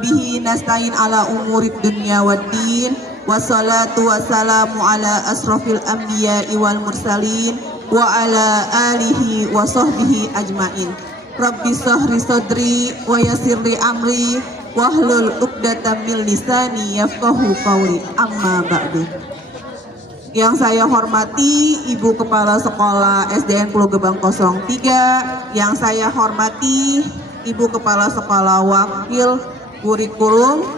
bihi nasta'in ala umurid dunya waddin. Wassalatu wassalamu ala asrafil anbiya'i wal mursalin wa ala alihi wa sahbihi ajmain. Rabbi sahri sadri wa yassirli amri wahlul 'uqdatam min lisani yafqahu qawli. Amma ba'du. Yang saya hormati Ibu Kepala Sekolah SDN Pulau Gebang 03, yang saya hormati Ibu Kepala Sekolah Wakil Kurikulum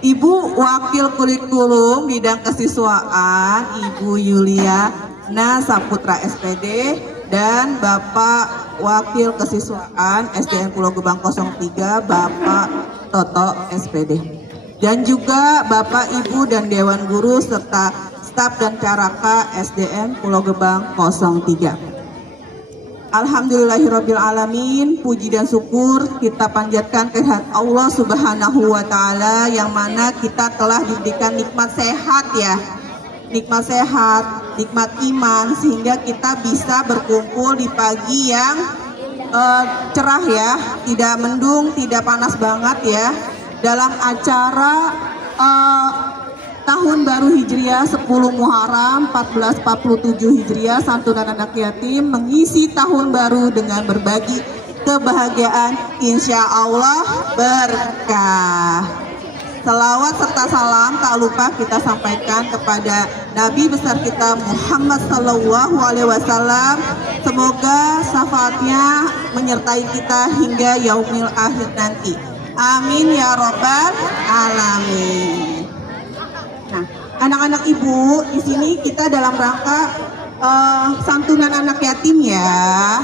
Ibu Wakil Kurikulum Bidang Kesiswaan Ibu Yuliana Saputra SPD, dan Bapak Wakil Kesiswaan SDN Pulau Gebang 03 Bapak Toto SPD, dan juga Bapak Ibu dan Dewan Guru serta staf dan caraka SDN Pulau Gebang 03. Alhamdulillahirabbil alamin, puji dan syukur kita panjatkan kehadirat Allah Subhanahu wa taala yang mana kita telah diberikan nikmat sehat ya. Nikmat sehat, nikmat iman, sehingga kita bisa berkumpul di pagi yang cerah ya, tidak mendung, tidak panas banget ya, dalam acara Tahun Baru Hijriah 10 Muharram 1447 Hijriah, santunan anak yatim mengisi tahun baru dengan berbagi kebahagiaan, insya Allah berkah. Selawat serta salam tak lupa kita sampaikan kepada Nabi besar kita Muhammad Sallallahu Alaihi Wasallam. Semoga syafaatnya menyertai kita hingga yaumil akhir nanti. Amin ya robbal alamin. Nah, anak-anak ibu, di sini kita dalam rangka santunan anak yatim ya.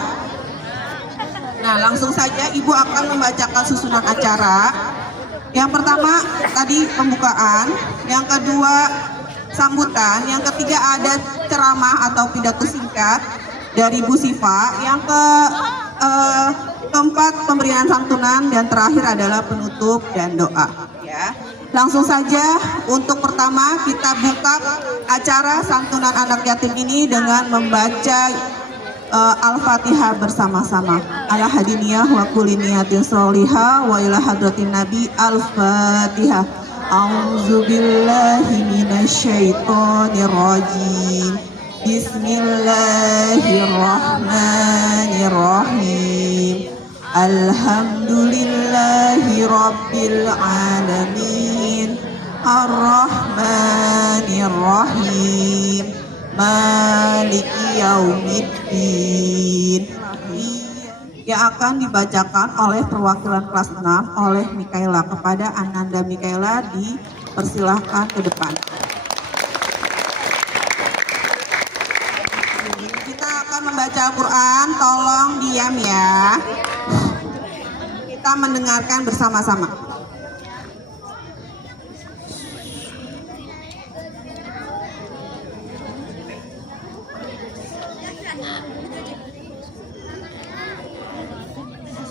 Nah, langsung saja ibu akan membacakan susunan acara. Yang pertama tadi pembukaan, yang kedua sambutan, yang ketiga ada ceramah atau pidato singkat dari Bu Sifa, yang keempat pemberian santunan, dan terakhir adalah penutup dan doa ya. Langsung saja untuk pertama kita buka acara santunan anak yatim ini dengan membaca Al-Fatihah bersama-sama. Ala hadiniyah wa kulli niyatin sholihah wa ila hadratin Nabi. Al-Fatihah. A'udzubillahi minasyaitonir rajim. Bismillahirrahmanirrahim. Alhamdulillahi rabbil alamin. Ar-Rahmanir-Rahim. Maliki yaumiddin. Yang akan dibacakan oleh perwakilan kelas 6 oleh Mikaela. Kepada Ananda Mikaela dipersilahkan ke depan. Kita akan membaca Al-Quran, tolong diam ya. Kita mendengarkan bersama-sama.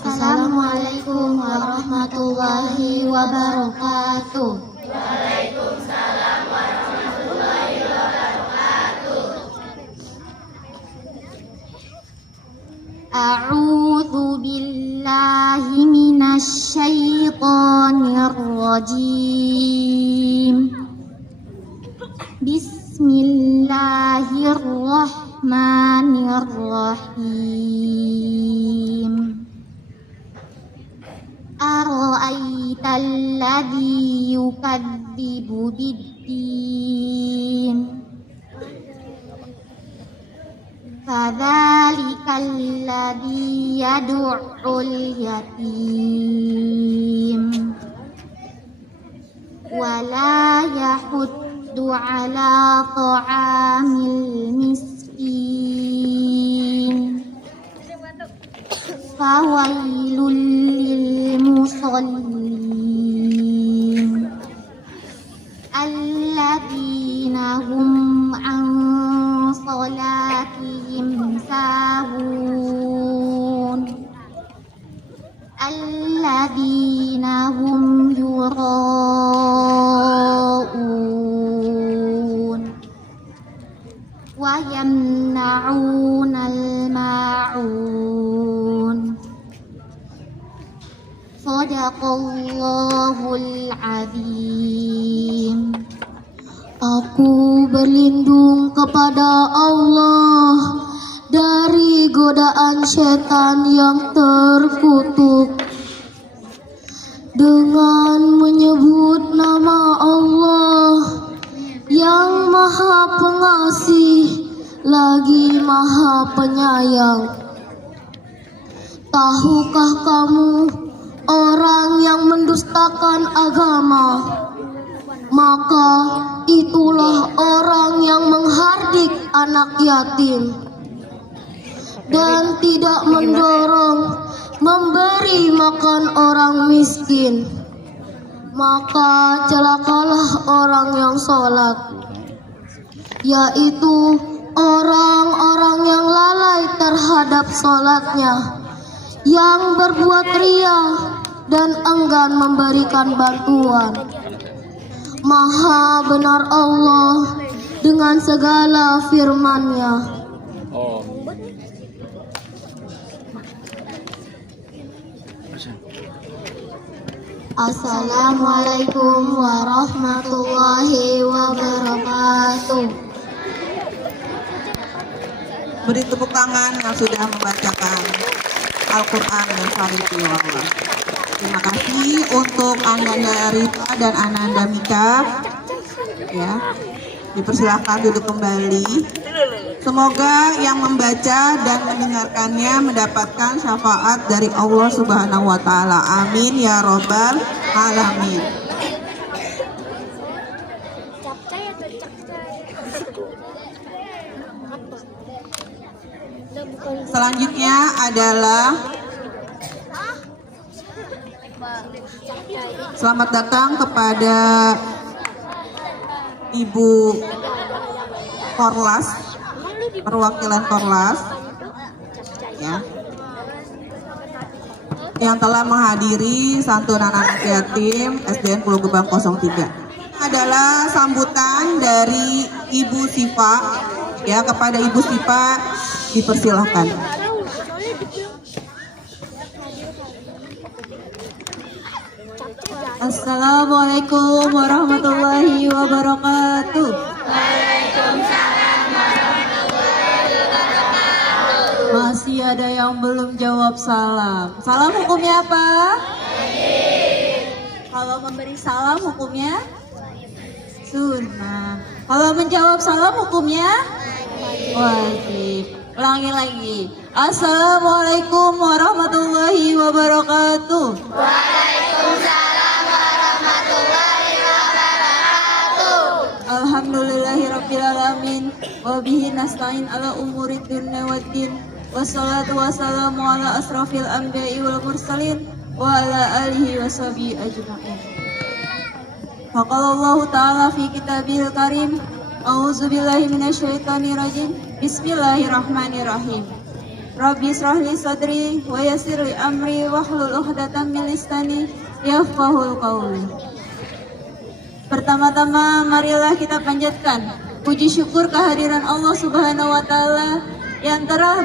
Assalamualaikum warahmatullahi wabarakatuh. Waalaikumsalam warahmatullahi wabarakatuh. A'udzu billahi minasy syaithanir rajim. Bismillahirrahmanirrahim. Ara'aital ladzi yukadzibu biddin. Fadzalikal ladzi yad'ul yatim wa la yahuddu ala ta'amil miskin. Fawailul lil musallin alladzina hum an salatihim sahun alladzina hum yura'un wa yamna'unal ma'un. Sadaqallahul azim. Aku berlindung kepada Allah dari godaan setan yang terkutuk dengan menyebut nama Allah yang Maha Pengasih lagi Maha Penyayang. Tahukah kamu orang yang mendustakan agama, maka itulah orang yang menghardik anak yatim dan tidak mendorong memberi makan orang miskin. Maka celakalah orang yang sholat, yaitu orang-orang yang lalai terhadap sholatnya, yang berbuat ria dan enggan memberikan bantuan. Maha benar Allah dengan segala firman-Nya. Assalamualaikum warahmatullahi wabarakatuh. Beri tepuk tangan yang sudah membacakan Al-Quran dan Sari Tilawah. Terima kasih untuk Ananda Rita dan Ananda Mika. Ya, dipersilakan duduk kembali. Semoga yang membaca dan mendengarkannya mendapatkan syafaat dari Allah Subhanahu wa Ta'ala. Amin ya Robbal Alamin. Selanjutnya adalah selamat datang kepada Ibu Korlas, perwakilan Korlas, ya, yang telah menghadiri santunan anak yatim SDN Pulau Gebang 03. Adalah sambutan dari Ibu Sifa, ya, kepada Ibu Sifa dipersilahkan. Assalamualaikum warahmatullahi wabarakatuh. Waalaikumsalam warahmatullahi wabarakatuh. Masih ada yang belum jawab salam. Salam hukumnya apa? Kalau memberi salam hukumnya sunnah. Kalau menjawab salam hukumnya wajib. Ulangi lagi. Assalamualaikum warahmatullahi wabarakatuh. Waalaikumsalam warahmatullahi wabarakatuh. Alhamdulillahirrabbilalamin. Wabihi nasta'in ala umurid dunya waddin. Wassalatu wassalamu ala asrafil anbiya'i wal mursalin wa ala alihi wa sahbihi ajma'in. Faqalallahu ta'ala fi kitabil karim. A'udzubillahi minasyaitonir rajim. Bismillahirrahmanirrahim. Rabbi israhli sadri wa yassirli amri wahlul 'uqdatam min lisani yafqahul qawli. Pertama-tama marilah kita panjatkan puji syukur kehadiran Allah Subhanahu wa Ta'ala yang telah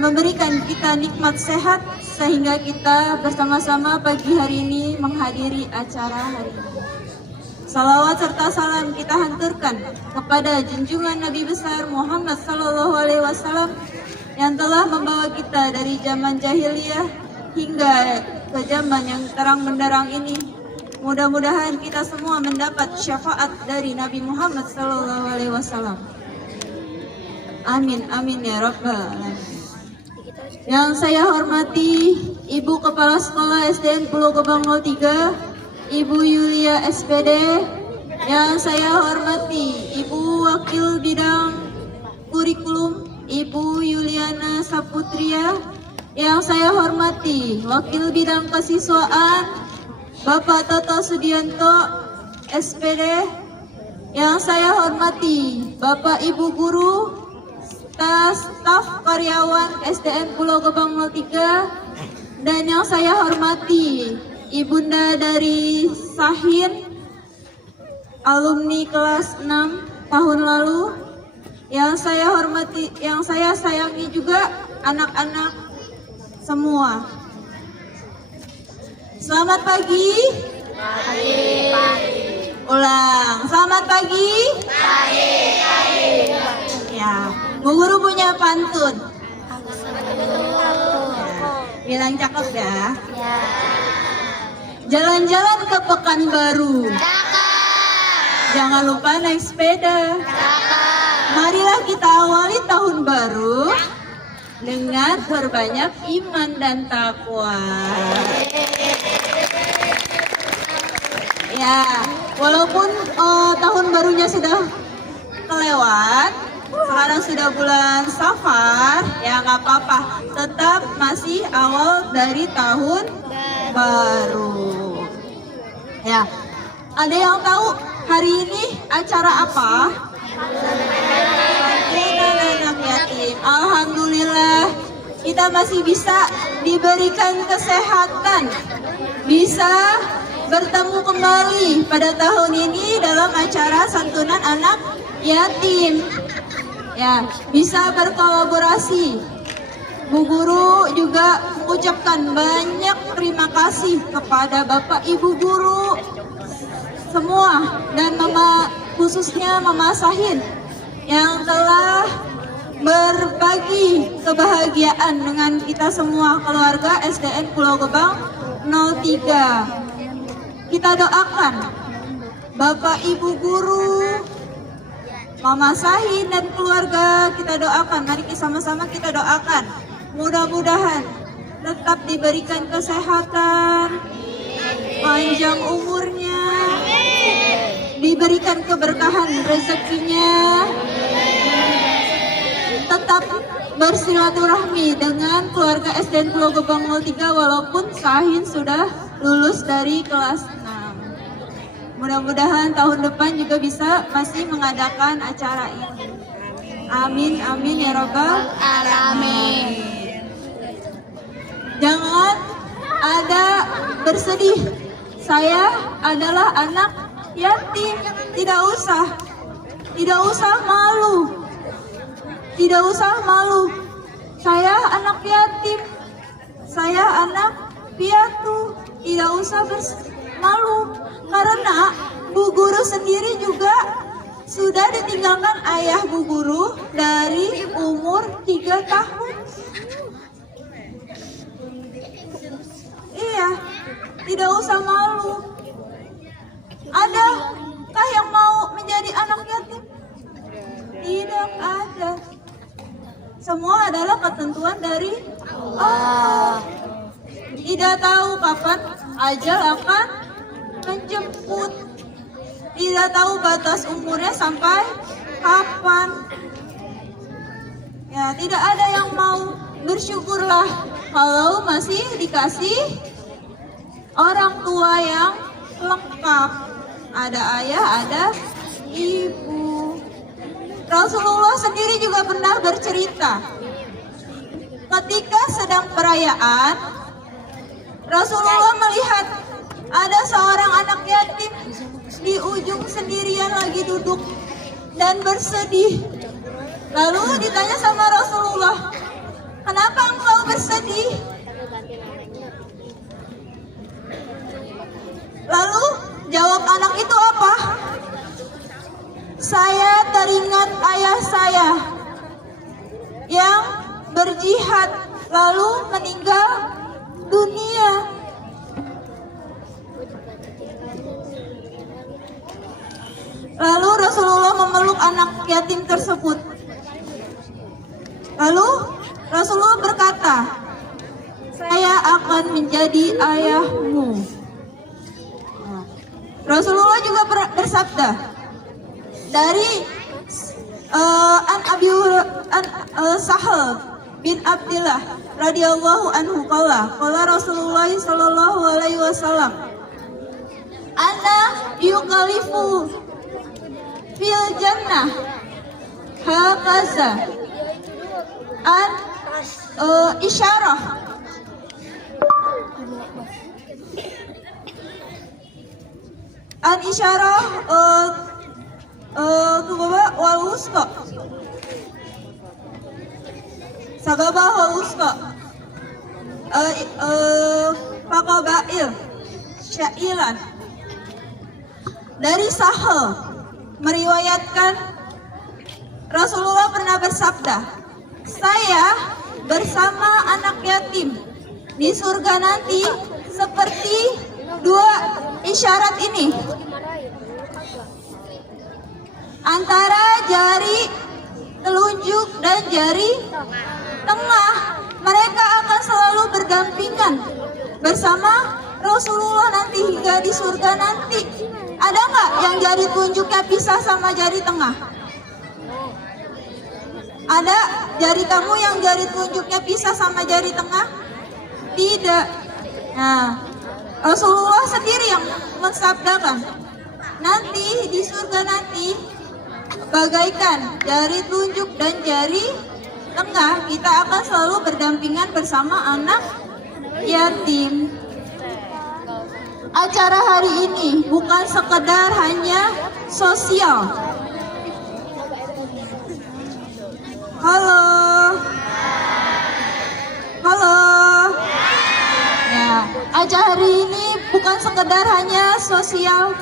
memberikan kita nikmat sehat sehingga kita bersama-sama pagi hari ini menghadiri acara hari ini. Salawat serta salam kita hanturkan kepada junjungan Nabi besar Muhammad Sallallahu Alaihi Wasallam yang telah membawa kita dari zaman jahiliyah hingga ke zaman yang terang benderang ini. Mudah-mudahan kita semua mendapat syafaat dari Nabi Muhammad Sallallahu Alaihi Wasallam. Amin, amin ya Rabbal Alamin. Yang saya hormati Ibu Kepala Sekolah SDN Pulau Gebang 03, Ibu Yulia SPD. Yang saya hormati Ibu Wakil Bidang Kurikulum Ibu Yuliana Saputria. Yang saya hormati Wakil Bidang Kesiswaan Bapak Toto Sudianto SPD. Yang saya hormati Bapak Ibu Guru, staf karyawan SDN Pulau Gebang 03. Dan yang saya hormati Ibunda dari Sahin, alumni kelas 6 tahun lalu. Yang saya hormati, yang saya sayangi juga anak-anak semua. Selamat pagi. Ulang. Selamat pagi. Ya, Bu Guru punya pantun. Bilang cakep ya. Jalan-jalan ke Pekanbaru. Jangan lupa naik sepeda. Marilah kita awali tahun baru dengan berbanyak iman dan takwa. Ya, walaupun tahun barunya sudah kelewat, sekarang sudah bulan Safar, ya nggak apa-apa, tetap masih awal dari tahun baru. Ya, ada yang tahu hari ini acara apa? Santunan anak yatim. Alhamdulillah, kita masih bisa diberikan kesehatan, bisa bertemu kembali pada tahun ini dalam acara santunan anak yatim. Ya, bisa berkolaborasi. Bu Guru juga mengucapkan banyak terima kasih kepada Bapak Ibu Guru semua dan khususnya Mama Sahin yang telah berbagi kebahagiaan dengan kita semua keluarga SDN Pulau Gebang 03. Kita doakan Bapak Ibu Guru, Mama Sahin dan keluarga, kita doakan, mari sama-sama kita doakan. Mudah-mudahan tetap diberikan kesehatan, panjang umurnya, diberikan keberkahan rezekinya, tetap bersilaturahmi dengan keluarga SDN Pulau Gebang 03 walaupun Sahin sudah lulus dari kelas 6. Mudah-mudahan tahun depan juga bisa masih mengadakan acara ini. Amin, amin ya Rabbal alamin. Jangan ada bersedih. Saya adalah anak yatim. Tidak usah malu. Tidak usah malu. Saya anak yatim. Saya anak piatu. Tidak usah malu. Karena Bu Guru sendiri juga sudah ditinggalkan ayah Bu Guru dari umur 3 tahun. Iya, tidak usah malu. Adakah yang mau menjadi anak yatim? Tidak ada. Semua adalah ketentuan dari Allah. Tidak tahu kapan ajal akan menjemput. Tidak tahu batas umurnya sampai kapan. Ya, tidak ada yang mau. Bersyukurlah kalau masih dikasih orang tua yang lengkap. Ada ayah, ada ibu. Rasulullah sendiri juga pernah bercerita. Ketika sedang perayaan, Rasulullah melihat ada seorang anak yatim di ujung sendirian lagi duduk dan bersedih. Lalu ditanya sama Rasulullah, "Kenapa engkau bersedih?" Lalu jawab anak itu apa? "Saya teringat ayah saya yang berjihad lalu meninggal dunia." Lalu Rasulullah memeluk anak yatim tersebut. Lalu Rasulullah berkata, "Saya akan menjadi ayahmu." Rasulullah juga bersabda dari Sahal bin Abdillah radhiyallahu anhu qala Rasulullah sallallahu alaihi wasallam, "Ana yuqalifu fil jannah hakaza an isyarah wal wusta sagabah wal wusta faqabail syailan. Dari Sahal meriwayatkan Rasulullah pernah bersabda, saya bersama anak yatim di surga nanti seperti dua isyarat ini. Antara jari telunjuk dan jari tengah, mereka akan selalu berdampingan bersama Rasulullah nanti hingga di surga nanti. Ada nggak yang jari telunjuknya pisah sama jari tengah? Ada jari kamu yang jari telunjuknya pisah sama jari tengah? Tidak. Nah, Rasulullah sendiri yang mensabdakan, nanti di surga nanti bagaikan jari telunjuk dan jari tengah, kita akan selalu berdampingan bersama anak yatim. Acara hari ini bukan sekedar hanya sosial. Halo. Halo. Ya, acara hari ini bukan sekedar hanya sosial,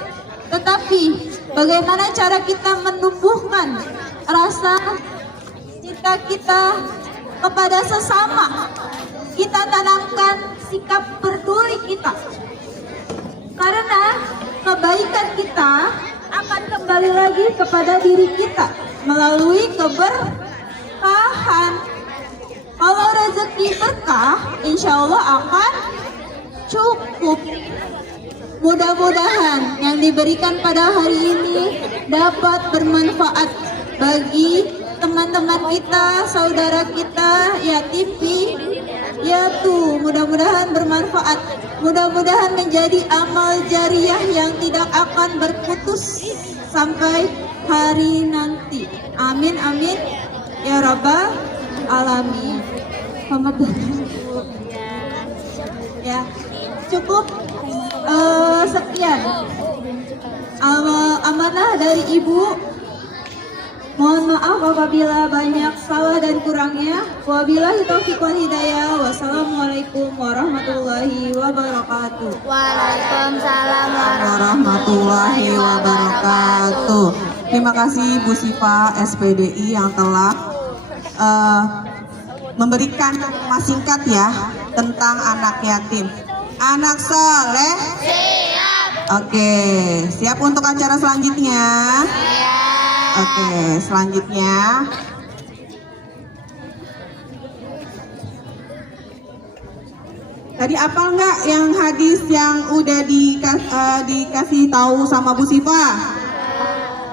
tetapi bagaimana cara kita menumbuhkan rasa cinta kita kepada sesama. Kita tanamkan sikap peduli kita. Karena kebaikan kita akan kembali lagi kepada diri kita melalui keberkahan. Kalau rezeki berkah, insya Allah akan cukup. Mudah-mudahan yang diberikan pada hari ini dapat bermanfaat bagi teman-teman kita, saudara kita, yatim piatu. Mudah-mudahan bermanfaat. Mudah-mudahan menjadi amal jariah yang tidak akan berputus sampai hari nanti. Amin, amin. Ya Rabbal Alamin. Ya, cukup sekian amanah dari Ibu. Mohon maaf apabila banyak salah dan kurangnya. Wabillahi taufiq wal hidayah. Wassalamualaikum warahmatullahi wabarakatuh. Waalaikumsalam Warahmatullahi wabarakatuh. Terima kasih Bu Sifa SPDI yang telah memberikan singkat ya tentang anak yatim. Anak soleh siap. Oke, siap untuk acara selanjutnya? Siap. Oke, selanjutnya tadi apal nggak yang hadis yang udah dikasih tahu sama Bu Sifa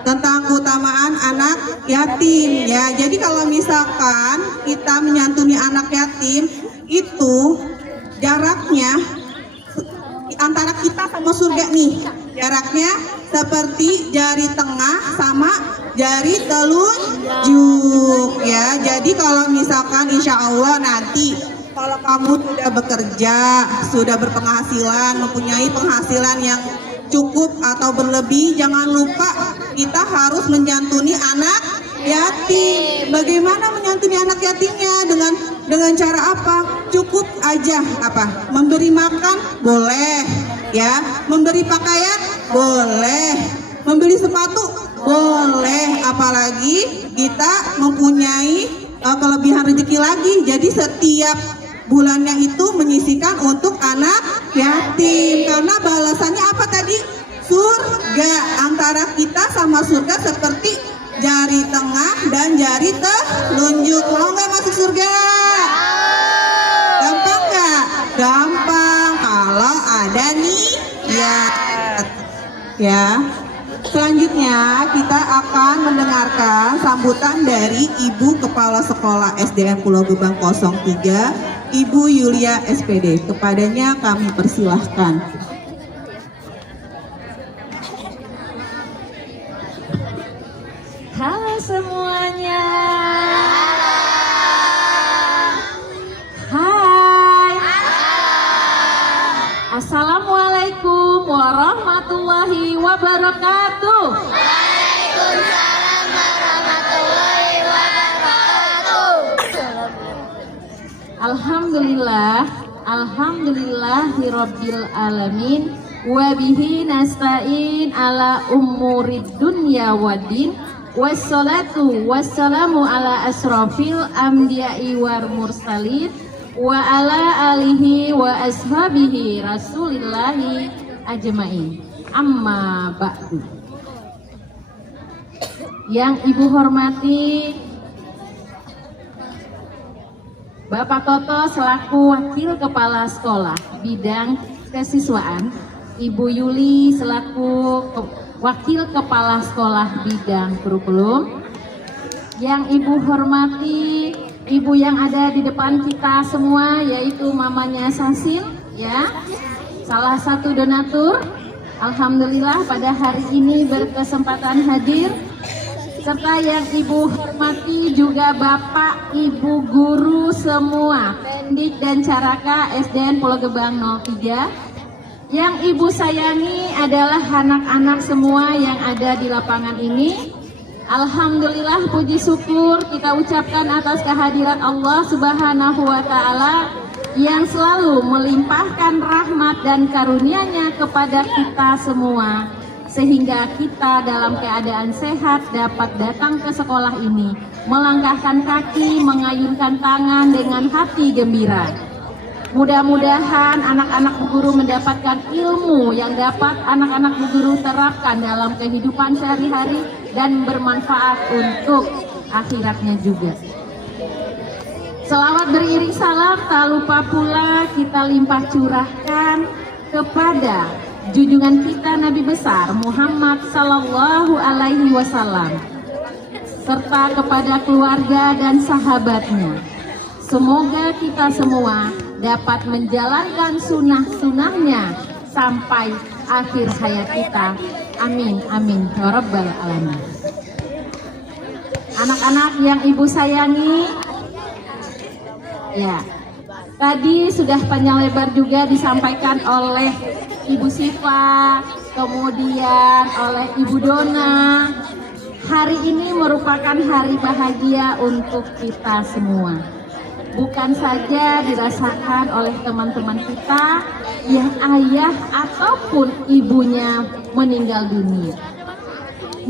tentang keutamaan anak yatim ya. Jadi kalau misalkan kita menyantuni anak yatim itu jaraknya antara kita sama surga nih, jaraknya seperti jari tengah sama jari telunjuk ya. Jadi kalau misalkan insya Allah nanti kalau kamu sudah bekerja, sudah berpenghasilan, mempunyai penghasilan yang cukup atau berlebih, jangan lupa kita harus menyantuni anak yatim. Bagaimana menyantuni anak yatimnya? Dengan cara apa? Cukup aja apa? Memberi makan boleh ya, memberi pakaian boleh, membeli sepatu boleh, apalagi kita mempunyai kelebihan rezeki lagi. Jadi setiap bulannya itu menyisihkan untuk anak yatim, karena balasannya apa tadi? Surga. Antara kita sama surga seperti jari tengah dan jari telunjuk. Mau nggak masuk surga? Gampang nggak? Gampang kalau ada niat ya. Selanjutnya kita akan mendengarkan sambutan dari Ibu Kepala Sekolah SDN Pulau Gebang 03, Ibu Yulia SPD. Kepadanya kami persilahkan. Halo semuanya. Hai. Assalamualaikum warahmatullahi wabarakatuh. Waalaikumsalam warahmatullahi wabarakatuh. Alhamdulillah, alhamdulillahirabbil alamin. wa bihi nasta'in ala umurid dunya waddin. Wassalatu wassalamu ala asrofil anbiya'i wal mursalin wa ala alihi wa ashabihi rasulillahi ajmain. Amma ba'du. Yang Ibu hormati Bapak Toto selaku Wakil Kepala Sekolah Bidang Kesiswaan, Ibu Yuli selaku Wakil Kepala Sekolah Bidang Kurikulum. Yang Ibu hormati Ibu yang ada di depan kita semua, yaitu mamanya Sasin, ya, salah satu donatur. Alhamdulillah pada hari ini berkesempatan hadir. Serta yang Ibu hormati juga Bapak Ibu guru semua Pendik dan Caraka SDN Pulau Gebang 03. Yang Ibu sayangi adalah anak-anak semua yang ada di lapangan ini. Alhamdulillah, puji syukur kita ucapkan atas kehadiran Allah Subhanahu wa Ta'ala yang selalu melimpahkan rahmat dan karunia-Nya kepada kita semua, sehingga kita dalam keadaan sehat dapat datang ke sekolah ini, melangkahkan kaki, mengayunkan tangan dengan hati gembira. Mudah-mudahan anak-anak Bu Guru mendapatkan ilmu yang dapat anak-anak Bu Guru terapkan dalam kehidupan sehari-hari dan bermanfaat untuk akhiratnya juga. Selawat beriring salam tak lupa pula kita limpah curahkan kepada junjungan kita Nabi besar Muhammad Sallallahu Alaihi Wasallam serta kepada keluarga dan sahabatnya. Semoga kita semua dapat menjalankan sunnah-sunnahnya sampai akhir hayat kita. Amin, amin, ya rabbal alamin. Anak-anak yang Ibu sayangi, ya, tadi sudah panjang lebar juga disampaikan oleh Ibu Siva, kemudian oleh Ibu Dona. Hari ini merupakan hari bahagia untuk kita semua. Bukan saja dirasakan oleh teman-teman kita yang ayah ataupun ibunya meninggal dunia.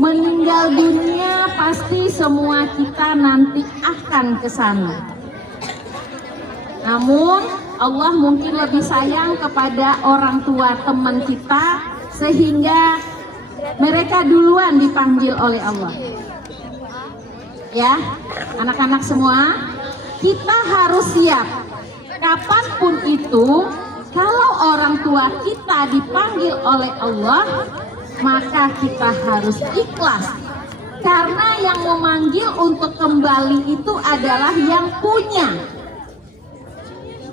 Meninggal dunia pasti semua kita nanti akan ke sana. Namun Allah mungkin lebih sayang kepada orang tua teman kita sehingga mereka duluan dipanggil oleh Allah. Ya, anak-anak semua, kita harus siap. Kapanpun itu, kalau orang tua kita dipanggil oleh Allah, maka kita harus ikhlas. Karena yang memanggil untuk kembali itu adalah yang punya.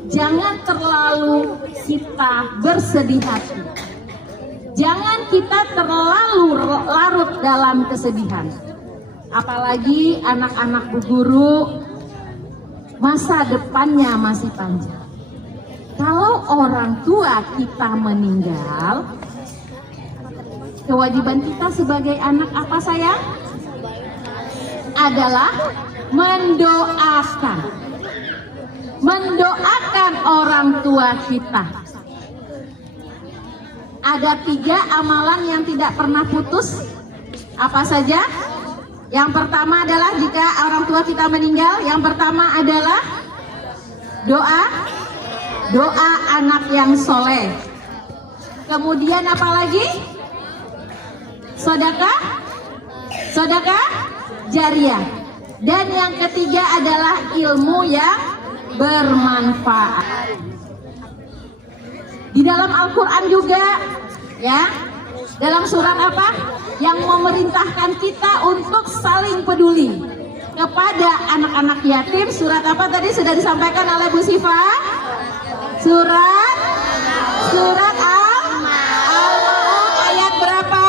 Jangan terlalu kita bersedih hati. Jangan kita terlalu larut dalam kesedihan. Apalagi anak-anak Bu Guru, masa depannya masih panjang. Kalau orang tua kita meninggal, kewajiban kita sebagai anak apa sayang? Adalah mendoakan. Mendoakan orang tua kita. Ada 3 amalan yang tidak pernah putus. Apa saja? Yang pertama adalah jika orang tua kita meninggal, yang pertama adalah doa anak yang soleh. Kemudian apa lagi? Sedekah jariah. Dan yang ketiga adalah ilmu yang bermanfaat. Di dalam Al-Quran juga, ya, dalam surat apa? Yang memerintahkan kita untuk saling peduli kepada anak-anak yatim. Surat apa tadi sudah disampaikan oleh Bu Siva? Surat Al-Ma'un ayat berapa?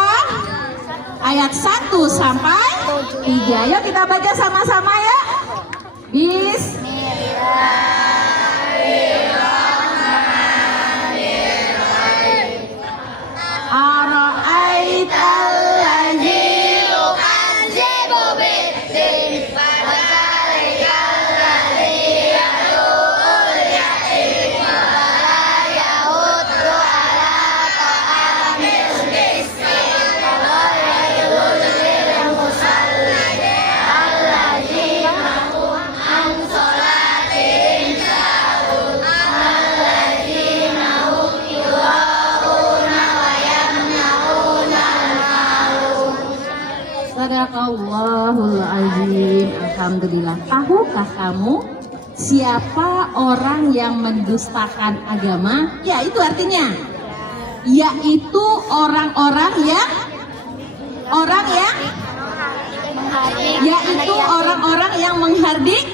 Ayat 1 sampai 3. Yuk kita baca sama-sama ya. Sadaqallahul azim. Alhamdulillah. Tahukah kamu siapa orang yang mendustakan agama? Ya, itu artinya yaitu orang-orang yang yaitu orang-orang yang menghardik.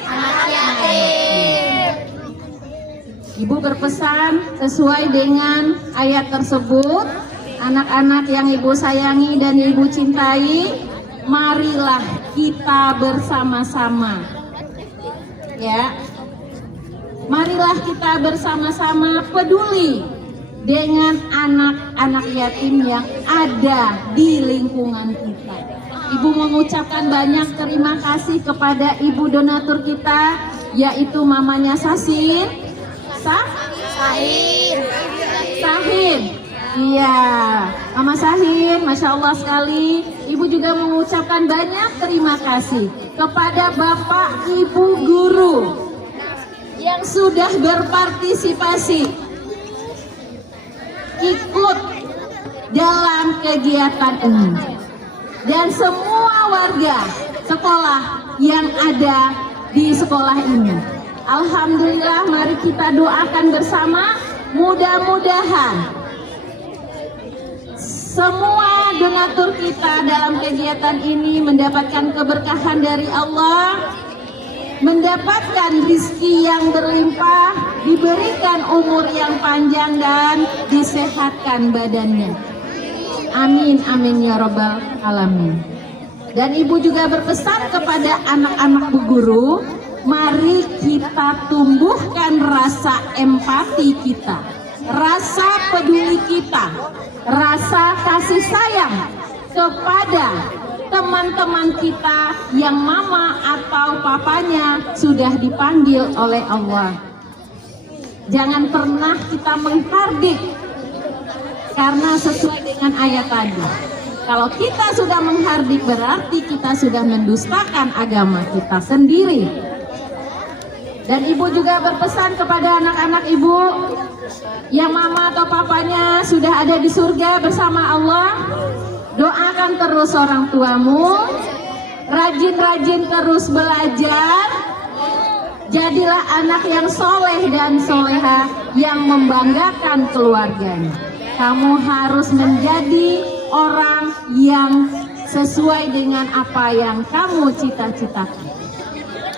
Ibu berpesan sesuai dengan ayat tersebut, anak-anak yang ibu sayangi dan ibu cintai, marilah kita bersama-sama, ya, marilah kita bersama-sama peduli dengan anak-anak yatim yang ada di lingkungan kita. Ibu mengucapkan banyak terima kasih kepada ibu donatur kita, yaitu mamanya Sahin. Iya, Mama Sahin, Masya Allah sekali. Ibu juga mengucapkan banyak terima kasih kepada Bapak Ibu Guru yang sudah berpartisipasi ikut dalam kegiatan ini, dan semua warga sekolah yang ada di sekolah ini. Alhamdulillah, mari kita doakan bersama, mudah-mudahan semua donatur kita dalam kegiatan ini mendapatkan keberkahan dari Allah, mendapatkan rizki yang berlimpah, diberikan umur yang panjang dan disehatkan badannya. Amin, amin ya robbal alamin. Dan ibu juga berpesan kepada anak-anak Bu Guru, mari kita tumbuhkan rasa empati kita, rasa peduli kita, rasa kasih sayang kepada teman-teman kita yang mama atau papanya sudah dipanggil oleh Allah. Jangan pernah kita menghardik, karena sesuai dengan ayat tadi, kalau kita sudah menghardik berarti kita sudah mendustakan agama kita sendiri. Dan ibu juga berpesan kepada anak-anak ibu yang mama atau papanya sudah ada di surga bersama Allah, doakan terus orang tuamu, rajin-rajin terus belajar, jadilah anak yang soleh dan soleha yang membanggakan keluarganya. Kamu harus menjadi orang yang sesuai dengan apa yang kamu cita-citakan.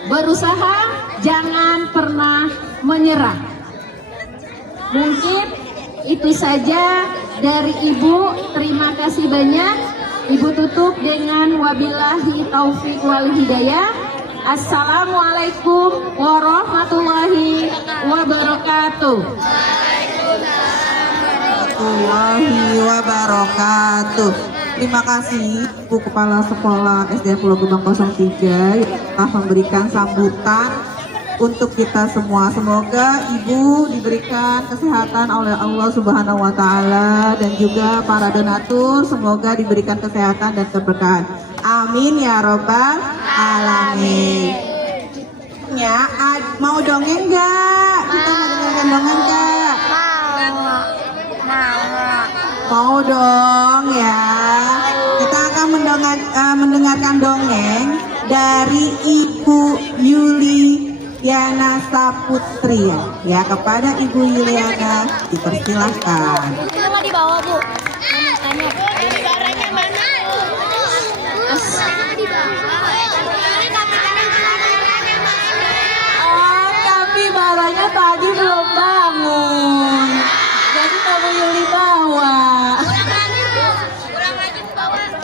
Berusaha, jangan pernah menyerah. Mungkin itu saja dari ibu. Terima kasih banyak. Ibu tutup dengan wabillahi taufik wal hidayah. Assalamualaikum warahmatullahi wabarakatuh. Warahmatullahi wabarakatuh. Terima kasih Bu Kepala Sekolah SD Pulau Gebang 03 yang telah memberikan sambutan untuk kita semua. Semoga Ibu diberikan kesehatan oleh Allah Subhanahu wa Ta'ala, dan juga para donatur semoga diberikan kesehatan dan keberkahan. Amin ya robbal alamin. Ya, mau dongeng nggak? Kita mau dengarkan dongeng nggak? Mau dong ya. Kita akan mendengarkan dongeng dari Ibu Yuliana Saputri ya. Kepada Ibu Yuliana dipersilahkan. Mau dibawa, Bu. Tanya. Barangnya mana? Oh, tapi barangnya tadi belum bangun. Jadi kamu Yuli bawa.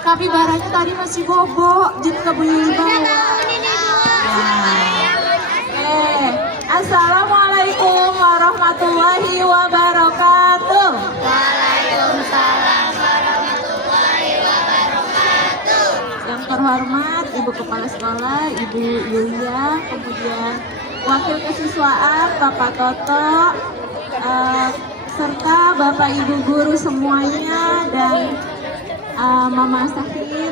Tapi barangnya tadi masih bobo, jadi kamu Yuli bawa. Assalamualaikum warahmatullahi wabarakatuh. Waalaikumsalam warahmatullahi wabarakatuh. Yang terhormat Ibu Kepala Sekolah, Ibu Yulia, kemudian Wakil Kesiswaan Bapak Toto, serta Bapak Ibu Guru semuanya, dan Mama Sahin,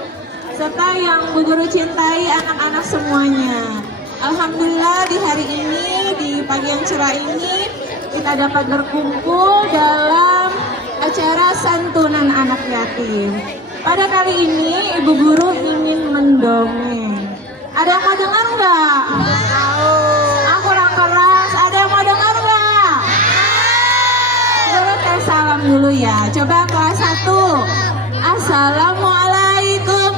serta yang Bu Guru cintai, anak-anak semuanya. Alhamdulillah di hari ini, di pagi yang cerah ini, kita dapat berkumpul dalam acara santunan anak yatim. Pada kali ini Ibu Guru ingin mendongeng. Ada yang mau dengar nggak? Aku kurang keras. Ada yang mau dengar nggak? Dulu tes salam dulu ya. Coba kelas 1. Assalamualaikum.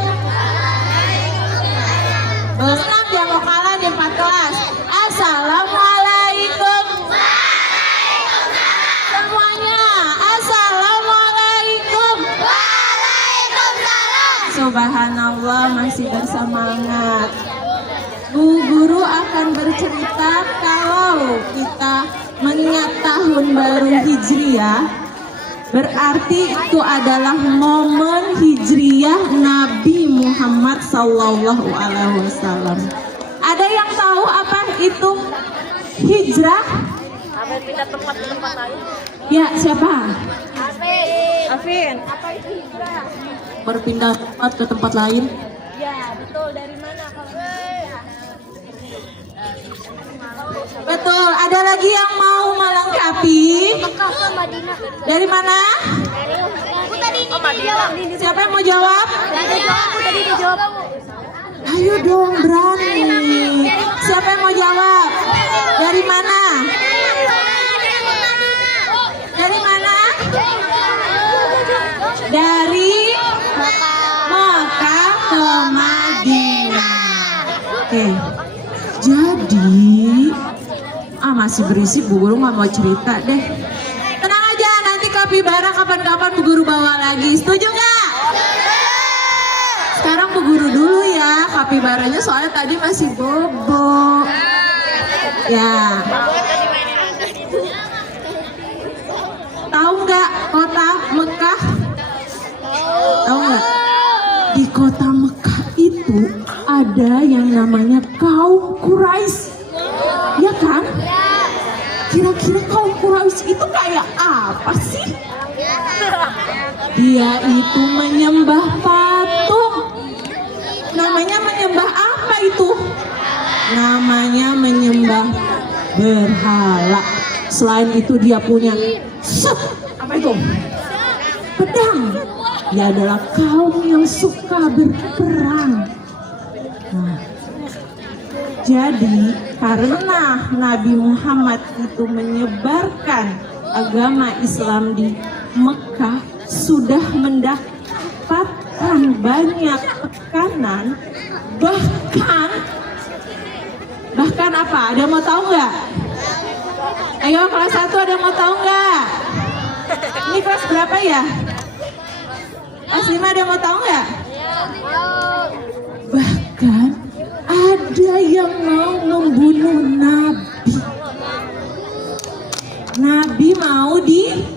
Senang dia mau kalah di 4 kelas. Assalamualaikum. Semuanya. Assalamualaikum. Subhanallah, masih bersemangat. Bu Guru akan bercerita kalau kita mengingat tahun baru Hijriah, berarti itu adalah momen Hijriah Nabi Muhammad SAW. Ada yang tahu apa itu hijrah? Apa pindah tempat ke tempat lain? Ya, siapa? Afin. Apa itu hijrah? Berpindah tempat ke tempat lain. Ya, betul. Dari mana kalau Betul. Ada lagi yang mau melengkapi? Mekah ke Madinah. Dari mana? Aku tadi dijawab. Siapa yang mau jawab? Aku tadi dijawab. Ayo dong, berani. Siapa yang mau jawab? Dari mana? Dari mana? Dari Mekah ke Madinah. Oke. Jadi, masih berisik, Bu Guru nggak mau cerita deh. Tenang aja, nanti kapibara kapan-kapan Bu Guru bawa lagi. Setuju nggak? Sekarang Bu Guru dulu ya, kapibaranya soalnya tadi masih bobo. Ya. Tahu nggak kota Mekah? Tahu nggak? Di kota Mekah itu ada yang namanya kaum Quraisy. Ya kan? Kira-kira kaum Quraisy itu kayak apa sih? Dia itu menyembah patung. Namanya menyembah apa itu? Namanya menyembah berhala. Selain itu dia punya apa itu? Pedang. Dia adalah kaum yang suka berperang. Nah, jadi karena Nabi Muhammad itu menyebarkan agama Islam di Mekah, sudah mendapatkan banyak tekanan, bahkan apa? Ada yang mau tahu nggak? Ayo kelas 1 ada yang mau tahu nggak? Ini kelas berapa ya? Kelas 5 ada yang mau tahu nggak? Bahkan ada yang mau membunuh Nabi. Nabi mau dibunuh.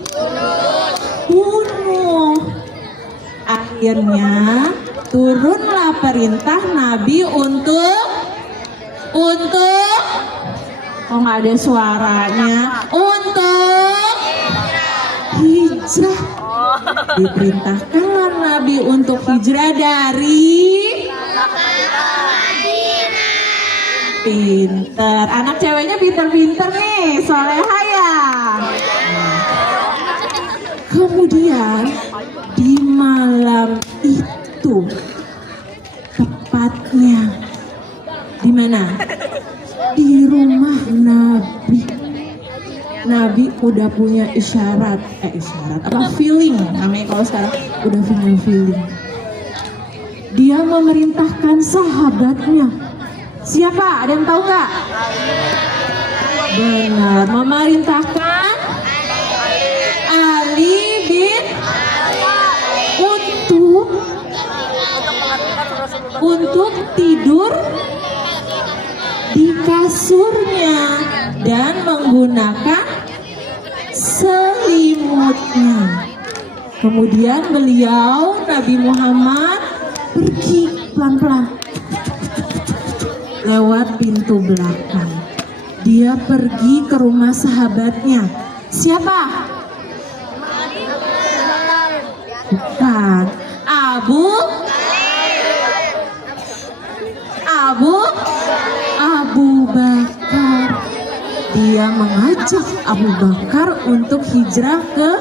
Akhirnya turunlah perintah Nabi untuk kok nggak ada suaranya, untuk hijrah. Diperintahkanlah Nabi untuk hijrah dari pinter. Anak ceweknya pinter-pinter nih, soleha ya. Kemudian di malam itu, tepatnya di mana? Di rumah Nabi. Nabi udah punya isyarat apa, feeling namanya kalau sekarang, udah punya feeling. Dia memerintahkan sahabatnya. Siapa? Ada yang tahu nggak? Benar, memerintahkan Ali bin untuk tidur di kasurnya dan menggunakan selimutnya. Kemudian beliau, Nabi Muhammad, pergi pelan-pelan lewat pintu belakang. Dia pergi ke rumah sahabatnya. Siapa? Bukan. Abu Bakar. Dia mengajak Abu Bakar untuk hijrah ke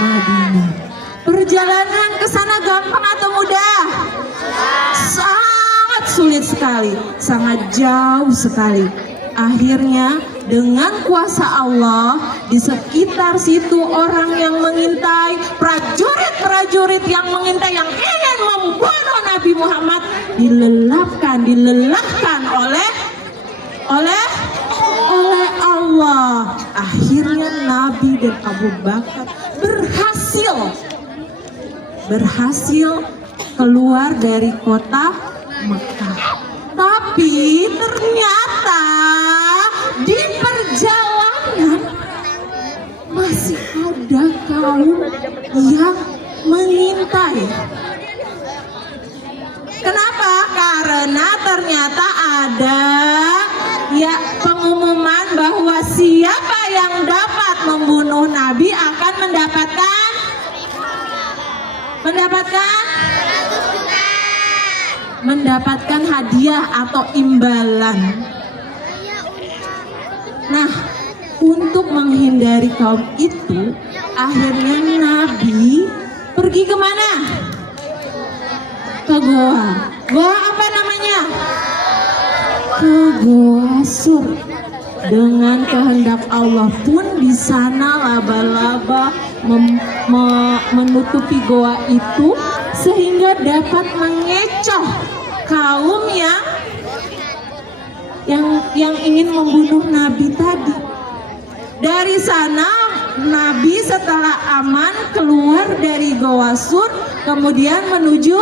Madinah. Perjalanan ke sana gampang atau mudah? Sangat sulit sekali, sangat jauh sekali. Akhirnya dengan kuasa Allah, di sekitar situ orang yang mengintai, prajurit-prajurit yang mengintai, yang ingin membunuh Nabi Muhammad, dilelahkan oleh Allah. Akhirnya Nabi dan Abu Bakar berhasil keluar dari kota Mekah. Tapi ternyata di perjalanan masih ada kaum yang mengintai. Kenapa? Karena ternyata ada pengumuman bahwa siapa yang dapat membunuh Nabi akan mendapatkan hadiah atau imbalan. Nah, untuk menghindari kaum itu, akhirnya Nabi pergi kemana? Ke goa. Goa apa namanya? Ke Goa Sur. Dengan kehendak Allah pun di sana laba-laba menutupi goa itu sehingga dapat mengecoh kaum yang ingin membunuh Nabi tadi. Dari sana Nabi setelah aman keluar dari Goa Sur, kemudian menuju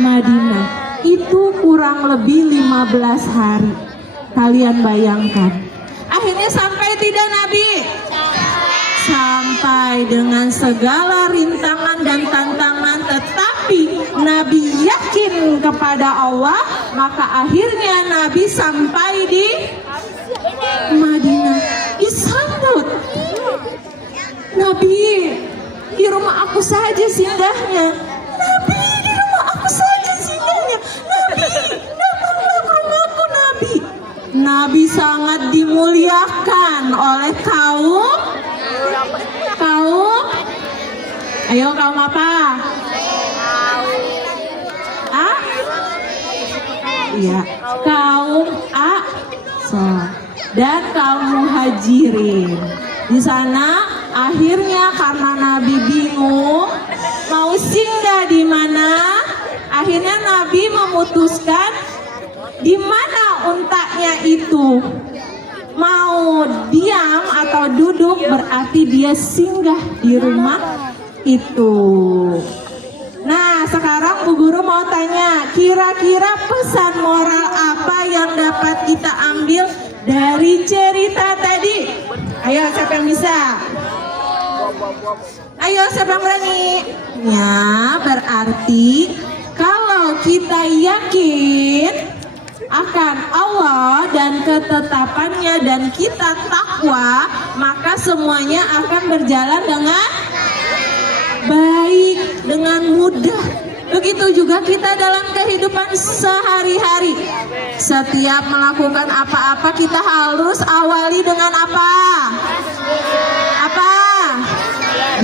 Madinah. Itu kurang lebih 15 hari. Kalian bayangkan. Akhirnya sampai tidak Nabi? Sampai dengan segala rintangan dan tantangan, tetapi Nabi yakin kepada Allah, maka akhirnya Nabi sampai di Madinah. Disambut, Nabi, di rumah aku saja singgahnya. Nabi, di rumah aku saja singgahnya. Nabi, datanglah ke rumahku, Nabi. Nabi sangat dimuliakan oleh kaum. Ayo, kaum apa? Iya, kaum Ansor dan kaum Muhajirin. Di sana akhirnya karena Nabi bingung mau singgah di mana, akhirnya Nabi memutuskan di mana untanya itu mau diam atau duduk, berarti dia singgah di rumah itu. Nah, sekarang Bu Guru mau tanya, kira-kira pesan moral apa yang dapat kita ambil dari cerita tadi? Ayo, siapa yang bisa? Ayo, siapa yang berani? Ya, berarti kalau kita yakin akan Allah dan ketetapannya dan kita takwa, maka semuanya akan berjalan dengan baik, dengan mudah. Begitu juga kita dalam kehidupan sehari-hari. Setiap melakukan apa-apa kita harus awali dengan apa? Apa?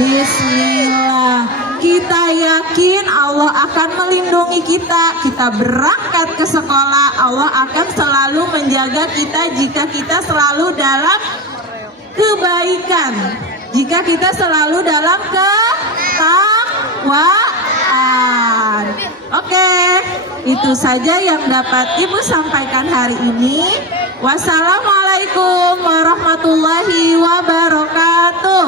Bismillah. Kita yakin Allah akan melindungi kita. Kita berangkat ke sekolah, Allah akan selalu menjaga kita jika kita selalu dalam kebaikan, jika kita selalu dalam ketakwaan. Oke, itu saja yang dapat Ibu sampaikan hari ini. Wassalamualaikum warahmatullahi wabarakatuh.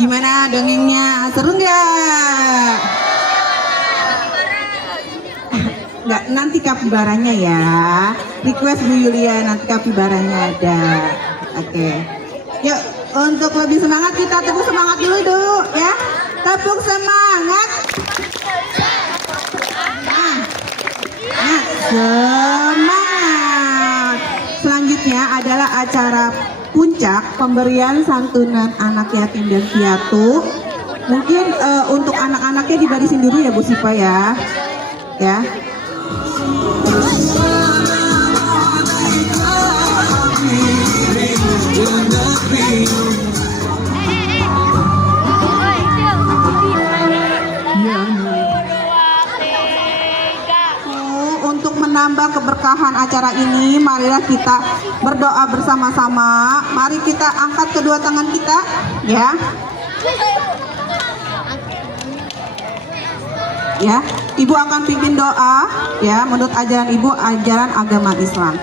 Gimana dongengnya? Seru nggak? Nggak, nanti kapibaranya ya. Request Bu Yulia, nanti kapibaranya ada. Oke. Yuk, untuk lebih semangat kita tepuk semangat dulu ya. Tepuk semangat. Nah, semangat. Selanjutnya adalah acara puncak pemberian santunan anak yatim dan piatu. Mungkin untuk anak-anaknya dibarisin dulu ya Bu Sipa ya. Ya. Untuk menambah keberkahan acara ini, marilah kita berdoa bersama-sama. Mari kita angkat kedua tangan kita, ya. Ya, Ibu akan pimpin doa, ya, menurut ajaran Ibu, ajaran agama Islam.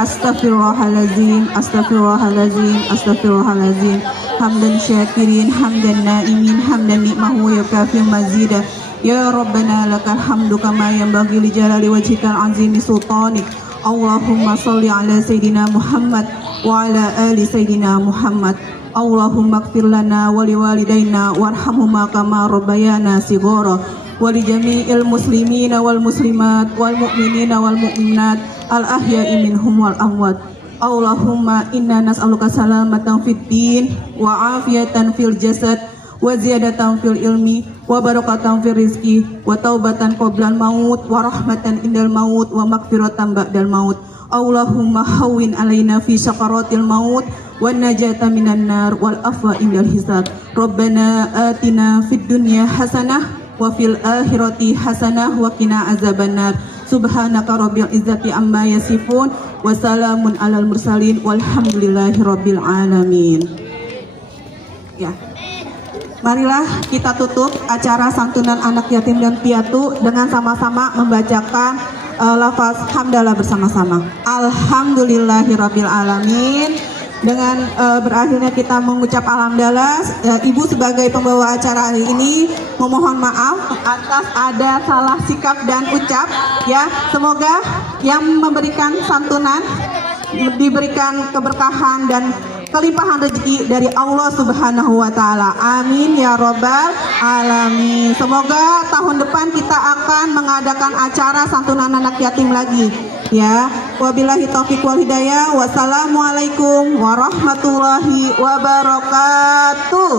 Astaghfirullahaladzim, astaghfirullahaladzim, astaghfirullahaladzim. Hamdan syakirin, hamdan naimin, hamdan ni'mahu yakafi mazidah. Ya Rabbana lakal hamdu kama yanbaghi li jalali wajhikal azimi sultanik. Allahumma salli ala Sayyidina Muhammad wa ala ali Sayyidina Muhammad. Allahumma ighfir lana wa liwalidayna warhamhuma kama rabbayana shighara wa li jami'il muslimina wal muslimat wal mu'minina wal mu'minat al ahya'i minhum wal amwat. Allahumma inna nas'aluka salamatan fid din wa afiyatan fil jasad wa ziyadatan fil ilmi wa barakatan fil rizki wa taubatan qoblal maut wa rahmatan indal maut wa maghfiratan ba'dal maut. Allahumma hawwin alaina fi sakaratil maut wan najata minan nar wal afwa indal hisab. Rabbana atina fid dunya hasanah wa fil akhirati hasanah wa qina azabannar. Subhanaka rabbil izzati amma yasifun wa salamun alal mursalin walhamdulillahi rabbil alamin. Ya. Marilah kita tutup acara santunan anak yatim dan piatu dengan sama-sama membacakan lafaz hamdalah bersama-sama. Alhamdulillahirabbil alamin. Dengan berakhirnya kita mengucap alhamdulillah, Ibu sebagai pembawa acara hari ini memohon maaf atas ada salah sikap dan ucap, ya. Semoga yang memberikan santunan diberikan keberkahan dan kelimpahan rezeki dari Allah Subhanahu wa taala. Amin ya robbal alamin. Semoga tahun depan kita akan mengadakan acara santunan anak yatim lagi, ya. Wabillahi taufiq wal hidayah. Wassalamualaikum warahmatullahi wabarakatuh.